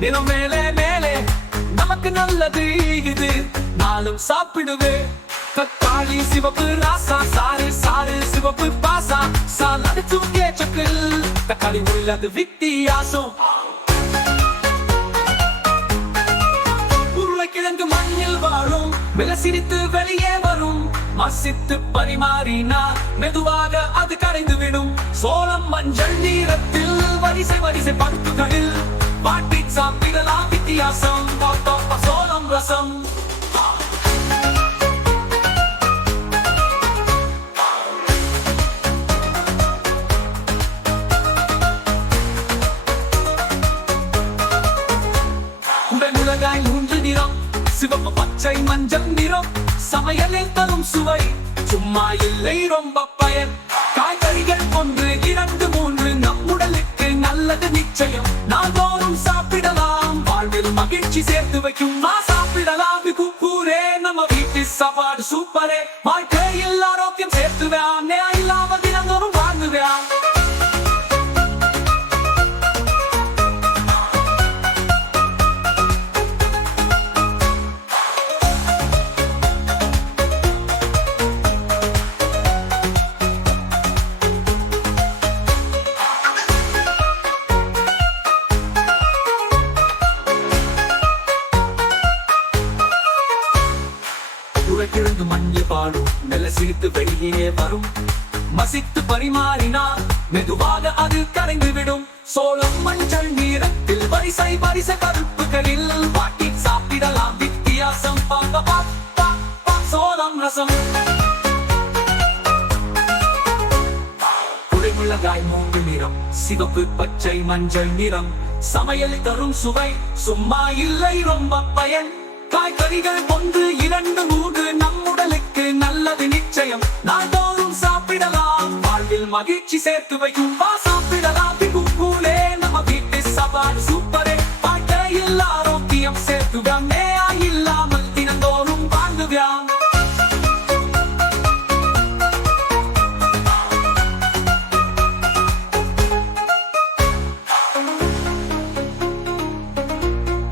தினம் மேலே மேலே. நமக்கு நல்லது இது. நாளும் சாப்பிடுவே. தக்காளி சிவப்பு ராசா. சாறு சாறு சிவப்பு பாசா. சாலடு தூக்கிய சக்கில் தக்காளி உள்ளது வித்தியாசம். உருளைக்கிழங்கு மண்ணில் வாழும். விலசிரித்து வெளியே வரும். மசித்து பரிமாறினா மெதுவாக அது கரைந்து விடும் சோளம் மஞ்சள் நீரத்தில் வரிசை வரிசை பருப்புகளில் பாட்டு சாப்பிடலாம் வித்தியாசம் சோளம் ரசம் உடல் மூன்று நிறம் சிவப்பு பச்சை மஞ்சள் நிறம். சமையலில் தரும் சுவை சும்மா இல்லை ரொம்ப பயன். காய்கறிகள் ஒன்று இரண்டு மூன்று நம் உடலுக்கு நல்லது நிச்சயம். நான் தோறும் சாப்பிட்டு சேர்த்து வைக்கும். நான் சாப்பிடலாம். கூரே நம்ம வீட்டு சாப்பாடு சூப்பரே. வாழ்க்கையில் ஆரோக்கியம் சேர்த்துவேன் இல்லாம கிழங்கு மஞ்சள் பாடும். மெல்ல சிரித்து வெளியே வரும். மசித்து பரிமாறினால் மெதுவாக அது கரைந்து விடும். சோளம் மஞ்சள் நீரத்தில் வரிசை வரிசை கருப்புகளில் வாட்டி சாப்பிடலாம். வித்தியாசம் சோளம் ரசம். குடைமிளகாய் மூன்று நிறம். சிவப்பு பச்சை மஞ்சள் நிறம். சமையல் தரும் சுவை சும்மா இல்லை ரொம்ப பயன். காய்கறிகள் ஒன்று நல்லது நான் தோறும் சாப்பிடலாம். வாழ்வில் மகிழ்ச்சி சேர்த்து வைக்கும் வாசம்